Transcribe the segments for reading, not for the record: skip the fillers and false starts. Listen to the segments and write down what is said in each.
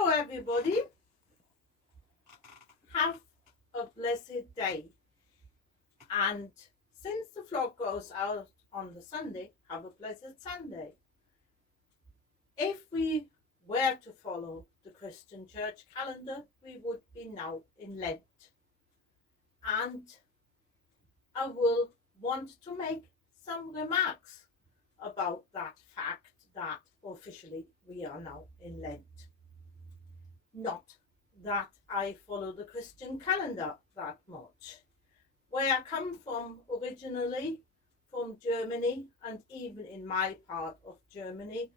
Hello everybody, have a blessed day, and since the vlog goes out on the Sunday, have a blessed Sunday. If we were to follow the Christian church calendar, we would be now in Lent, and I will want to make some remarks about that fact that officially we are now in Lent. Not that I follow the Christian calendar that much. Where I come from originally, from Germany, and even in my part of Germany,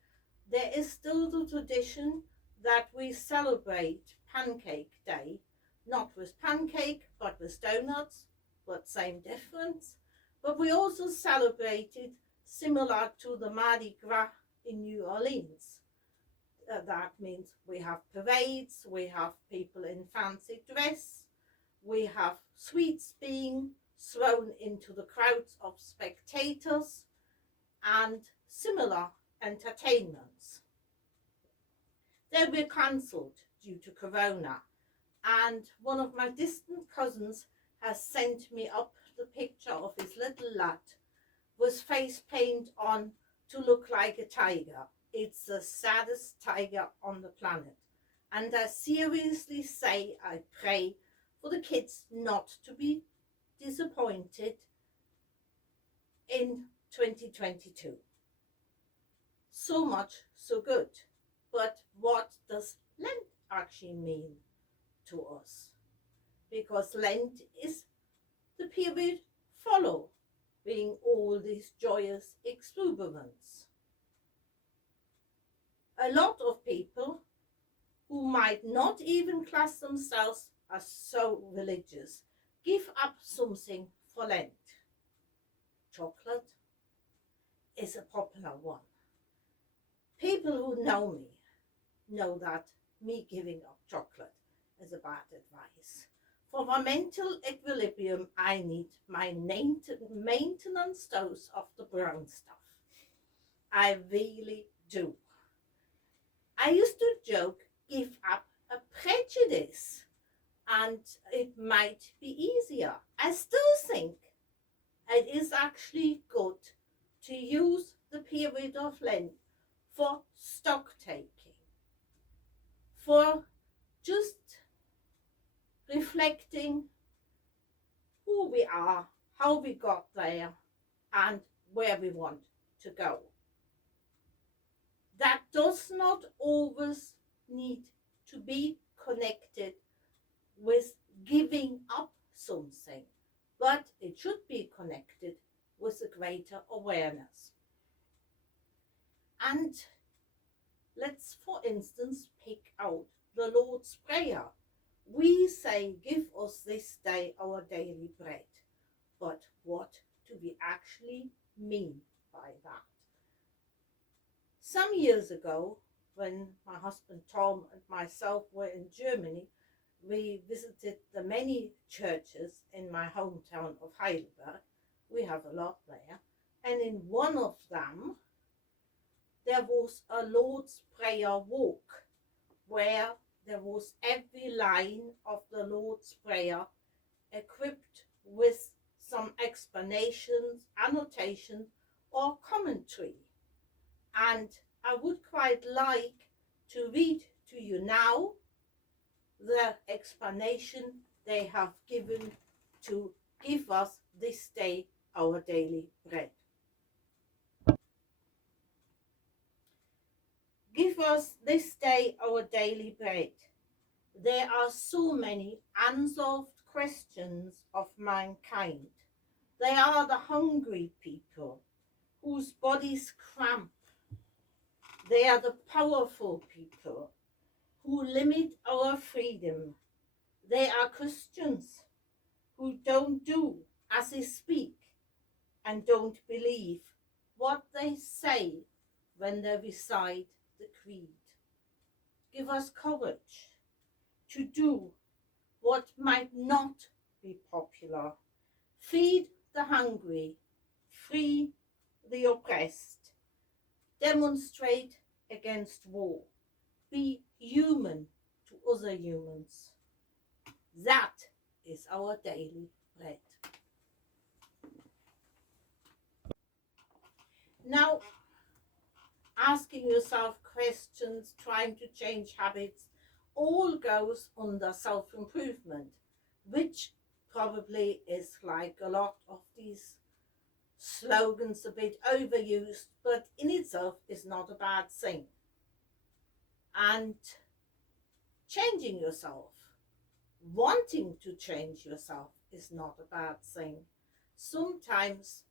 there is still the tradition that we celebrate Pancake Day, not with pancake, but with donuts, but same difference. But we also celebrated similar to the Mardi Gras in New Orleans. That means we have parades, we have people in fancy dress, we have sweets being thrown into the crowds of spectators, and similar entertainments. They were cancelled due to Corona, and one of my distant cousins has sent me up the picture of his little lad with face paint on to look like a tiger. It's the saddest tiger on the planet. And I seriously say, I pray for the kids not to be disappointed in 2022. So much, so good. But what does Lent actually mean to us? Because Lent is the period following all these joyous exuberance. A lot of people who might not even class themselves as so religious give up something for Lent. Chocolate is a popular one. People who know me know that me giving up chocolate is a bad advice. For my mental equilibrium, I need my maintenance dose of the brown stuff. I really do. I used to joke, give up a prejudice, and it might be easier. I still think it is actually good to use the period of Lent for stock taking, for just reflecting who we are, how we got there, and where we want to go. That does not always need to be connected with giving up something, but it should be connected with a greater awareness. And let's, for instance, pick out the Lord's Prayer. We say, give us this day our daily bread. But what do we actually mean by that? Some years ago, when my husband Tom and myself were in Germany, we visited the many churches in my hometown of Heidelberg. We have a lot there. And in one of them, there was a Lord's Prayer walk, where there was every line of the Lord's Prayer equipped with some explanations, annotation, or commentary. And I would quite like to read to you now the explanation they have given to give us this day our daily bread. Give us this day our daily bread. There are so many unsolved questions of mankind. They are the hungry people whose bodies cramp. They are the powerful people who limit our freedom. They are Christians who don't do as they speak and don't believe what they say when they recite the creed. Give us courage to do what might not be popular. Feed the hungry, free the oppressed, demonstrate against war, be human to other humans. That is our daily bread. Now, asking yourself questions, trying to change habits, all goes under self-improvement, which probably is like a lot of these slogans a bit overused, but in itself is not a bad thing. And changing yourself, wanting to change yourself is not a bad thing. Sometimes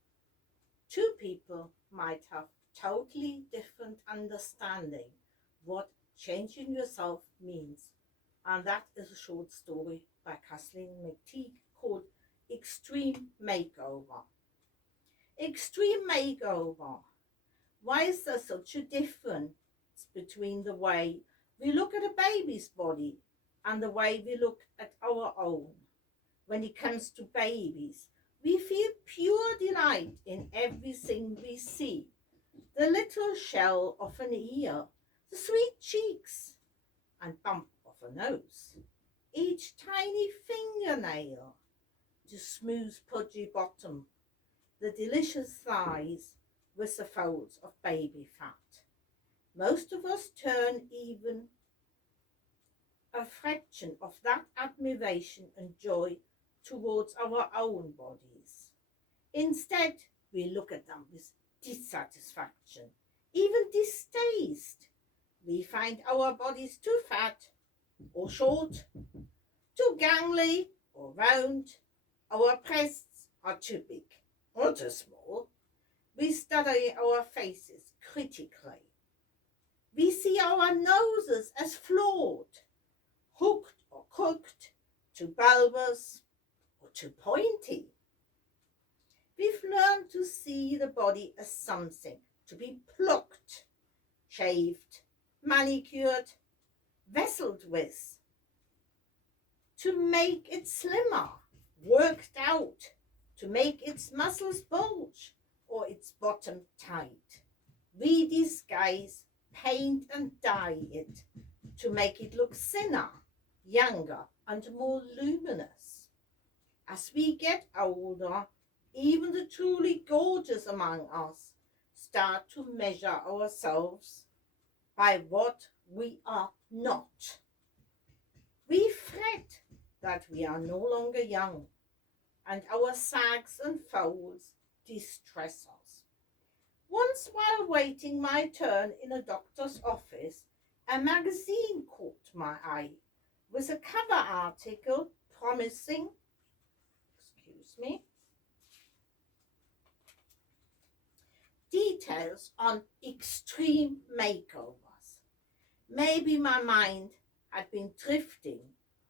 two people might have totally different understanding what changing yourself means. And that is a short story by Kathleen McTigue called Extreme Makeover. Extreme Makeover. Why is there such a difference between the way we look at a baby's body and the way we look at our own? When it comes to babies, we feel pure delight in everything we see. The little shell of an ear, the sweet cheeks and bump of a nose, each tiny fingernail, the smooth pudgy bottom, the delicious thighs with the folds of baby fat. Most of us turn even a fraction of that admiration and joy towards our own bodies. Instead, we look at them with dissatisfaction, even distaste. We find our bodies too fat or short, too gangly or round. Our breasts are too big or too small. We study our faces critically. We see our noses as flawed, hooked or crooked, too bulbous or too pointy. We've learned to see the body as something to be plucked, shaved, manicured, vesseled with, to make it slimmer, worked out, to make its muscles bulge or its bottom tight. We disguise, paint and dye it to make it look thinner, younger and more luminous. As we get older, even the truly gorgeous among us start to measure ourselves by what we are not. We fret that we are no longer young, and our sags and folds distress us. Once, while waiting my turn in a doctor's office, a magazine caught my eye with a cover article promising, details on extreme makeovers. Maybe my mind had been drifting,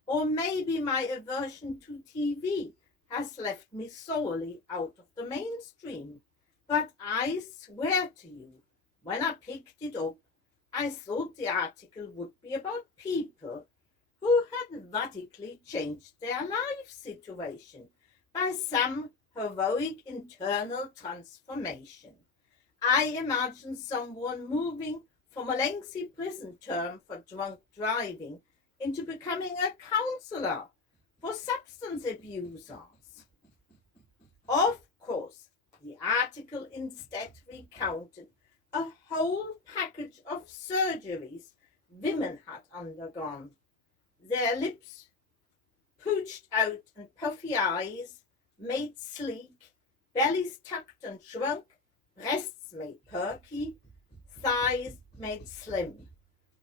or maybe my aversion to TV has left me sorely out of the mainstream. But I swear to you, when I picked it up, I thought the article would be about people who had radically changed their life situation by some heroic internal transformation. I imagined someone moving from a lengthy prison term for drunk driving into becoming a counselor for substance abusers. Of course, the article instead recounted a whole package of surgeries women had undergone. Their lips pooched out and puffy eyes made sleek, bellies tucked and shrunk, breasts made perky, thighs made slim,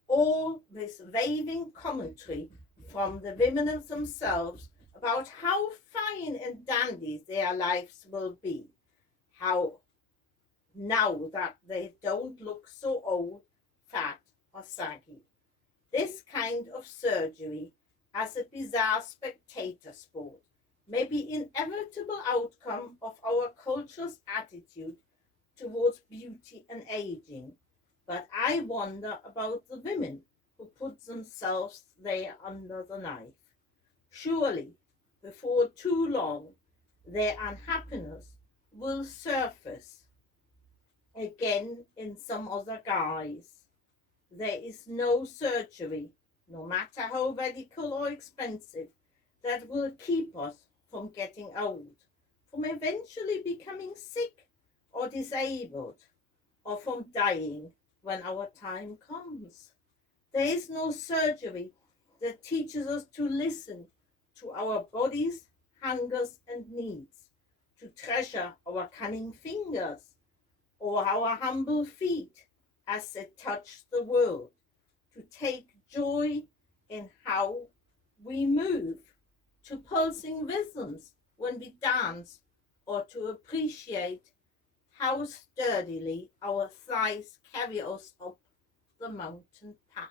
all with waving commentary from the women themselves about how fine and dandy their lives will be, how now that they don't look so old, fat or saggy. This kind of surgery, as a bizarre spectator sport, may be inevitable outcome of our culture's attitude towards beauty and aging, but I wonder about the women who put themselves there under the knife. Surely, before too long, their unhappiness will surface again in some other guise. there is no surgery, no matter how radical or expensive, that will keep us from getting old, from eventually becoming sick or disabled, or from dying when our time comes. There is no surgery that teaches us to listen to our bodies' hungers and needs, to treasure our cunning fingers or our humble feet as they touch the world, to take joy in how we move, to pulsing rhythms when we dance, or to appreciate how sturdily our thighs carry us up the mountain path.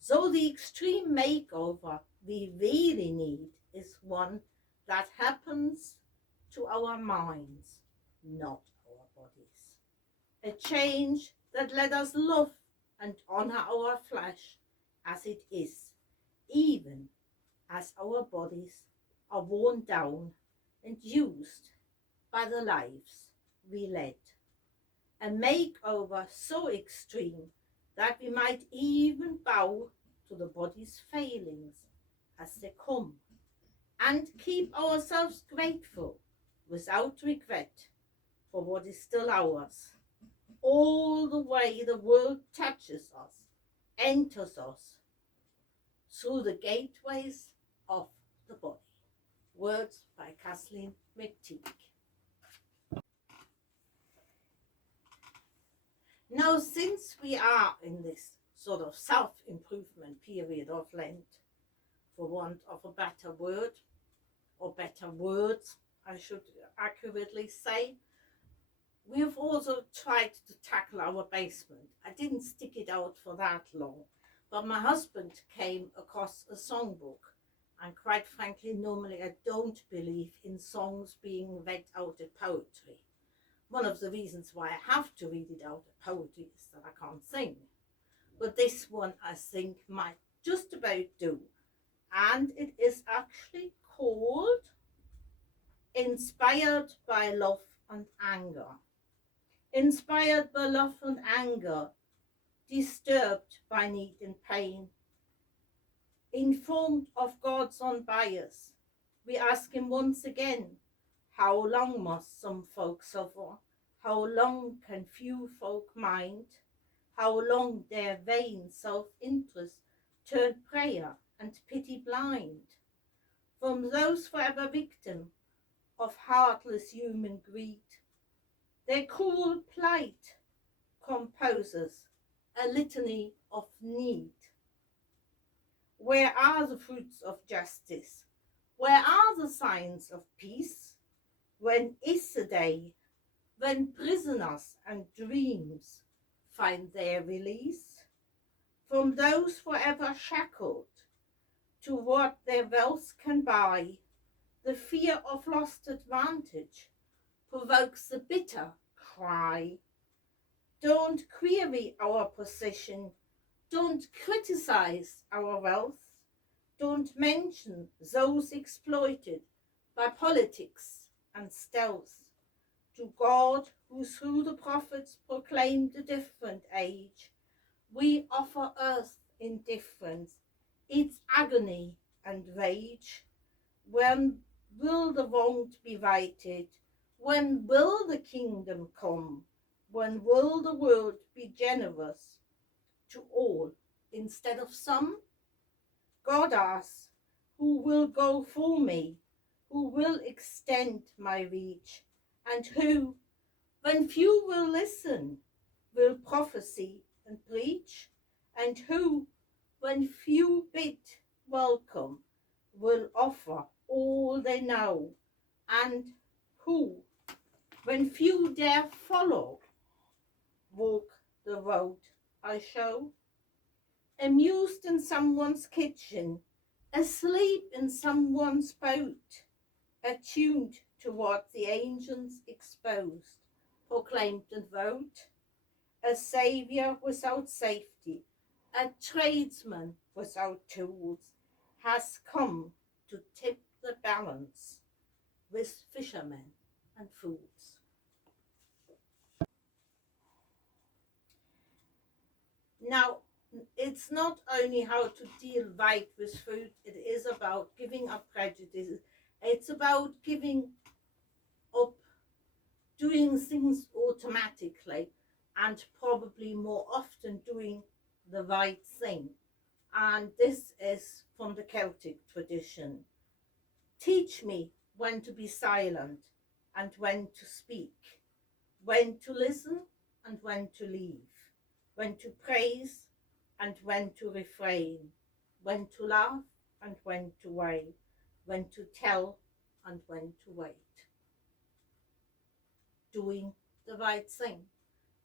So the extreme makeover we really need is one that happens to our minds, not our bodies. A change that let us love and honor our flesh as it is, even as our bodies are worn down and used by the lives we led. A makeover so extreme that we might even bow to the body's failings as they come, and keep ourselves grateful without regret for what is still ours, all the way the world touches us, enters us through the gateways of the body. Words by Kathleen, McTigue. Now, since we are in this sort of self-improvement period of Lent, for want of a better word, or better words, I should accurately say, we've also tried to tackle our basement. I didn't stick it out for that long, but my husband came across a songbook, and quite frankly, normally I don't believe in songs being read out as poetry. One of the reasons why I have to read it out as poetry is that I can't sing. But this one I think might just about do. And it is actually called Inspired by Love and Anger. Inspired by love and anger, disturbed by need and pain, informed of God's own bias, we ask him once again, how long must some folk suffer? How long can few folk mind? How long their vain self-interest turn prayer and pity blind? From those forever victim of heartless human greed, their cruel plight composes a litany of need. Where are the fruits of justice? Where are the signs of peace? When is the day when prisoners and dreams find their release from those forever shackled to what their wealth can buy? The fear of lost advantage provokes the bitter cry. Don't query our position, don't criticize our wealth, don't mention those exploited by politics and stealth. To God, who through the prophets proclaimed a different age, we offer earth indifference, its agony and rage. When will the wronged be righted? When will the kingdom come? When will the world be generous to all instead of some? God asks, who will go for me? Who will extend my reach? And who, when few will listen, will prophesy and preach? And who, when few bid welcome, will offer all they know? And who, when few dare follow, walk the road I show? Amused in someone's kitchen, asleep in someone's boat, attuned to what the ancients exposed, proclaimed and wrote, a saviour without safety, a tradesman without tools, has come to tip the balance with fishermen and fools. Now, it's not only how to deal right with food, it is about giving up prejudices. It's about giving up doing things automatically and probably more often doing the right thing. And this is from the Celtic tradition. Teach me when to be silent and when to speak, when to listen and when to leave, when to praise and when to refrain, when to laugh and when to wail, when to tell and when to wait. Doing the right thing.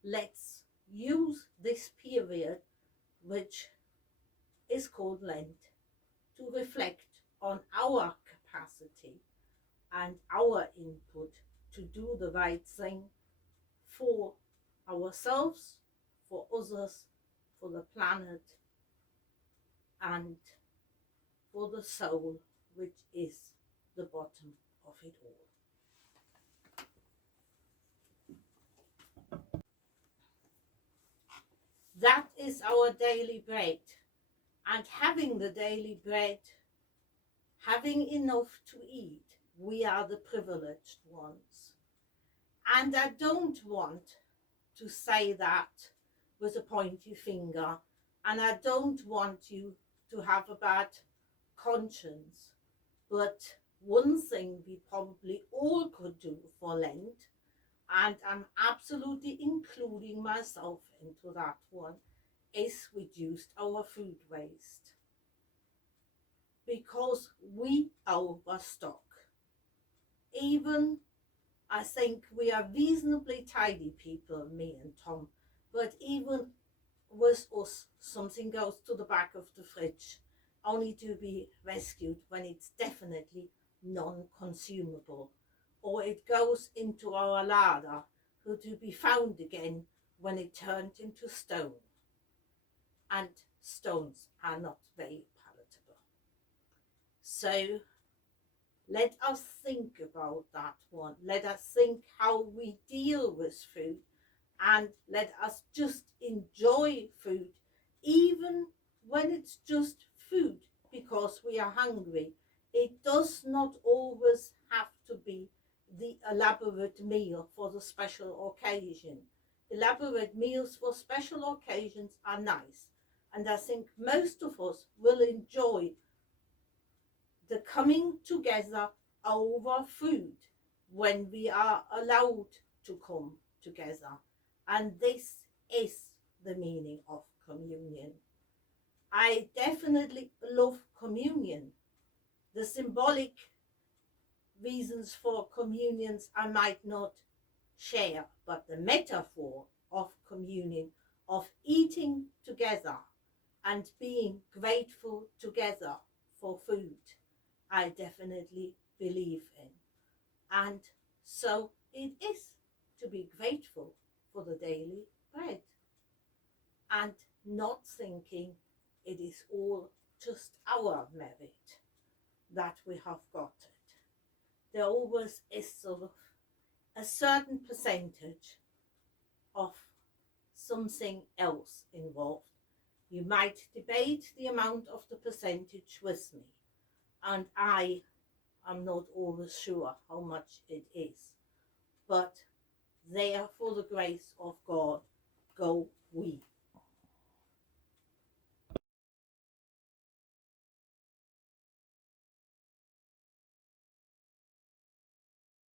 Let's use this period, which is called Lent, to reflect on our capacity and our input to do the right thing for ourselves, for others, for the planet, and for the soul, which is the bottom of it all. That is our daily bread. And having the daily bread, having enough to eat, we are the privileged ones. And I don't want to say that with a pointy finger, and I don't want you to have a bad conscience. But one thing we probably all could do for Lent, and I'm absolutely including myself into that one, is reduce our food waste. Because we overstock. Even I think we are reasonably tidy people, me and Tom, but even with us, something goes to the back of the fridge, only to be rescued when it's definitely non-consumable, or it goes into our larder, to be found again when it turned into stone. And stones are not very palatable. So let us think about that one. Let us think how we deal with food, and let us just enjoy food, even when it's just food because we are hungry. It does not always have to be the elaborate meal for the special occasion. Elaborate meals for special occasions are nice, and I think most of us will enjoy the coming together over food when we are allowed to come together. And this is the meaning of communion. I definitely love communion. The symbolic reasons for communions I might not share, but the metaphor of communion, of eating together and being grateful together for food, I definitely believe in. And so it is to be grateful for the daily bread and not thinking it is all just our merit that we have got it. There always is sort of a certain percentage of something else involved. You might debate the amount of the percentage with me, and I am not always sure how much it is. But there, for the grace of God, go we.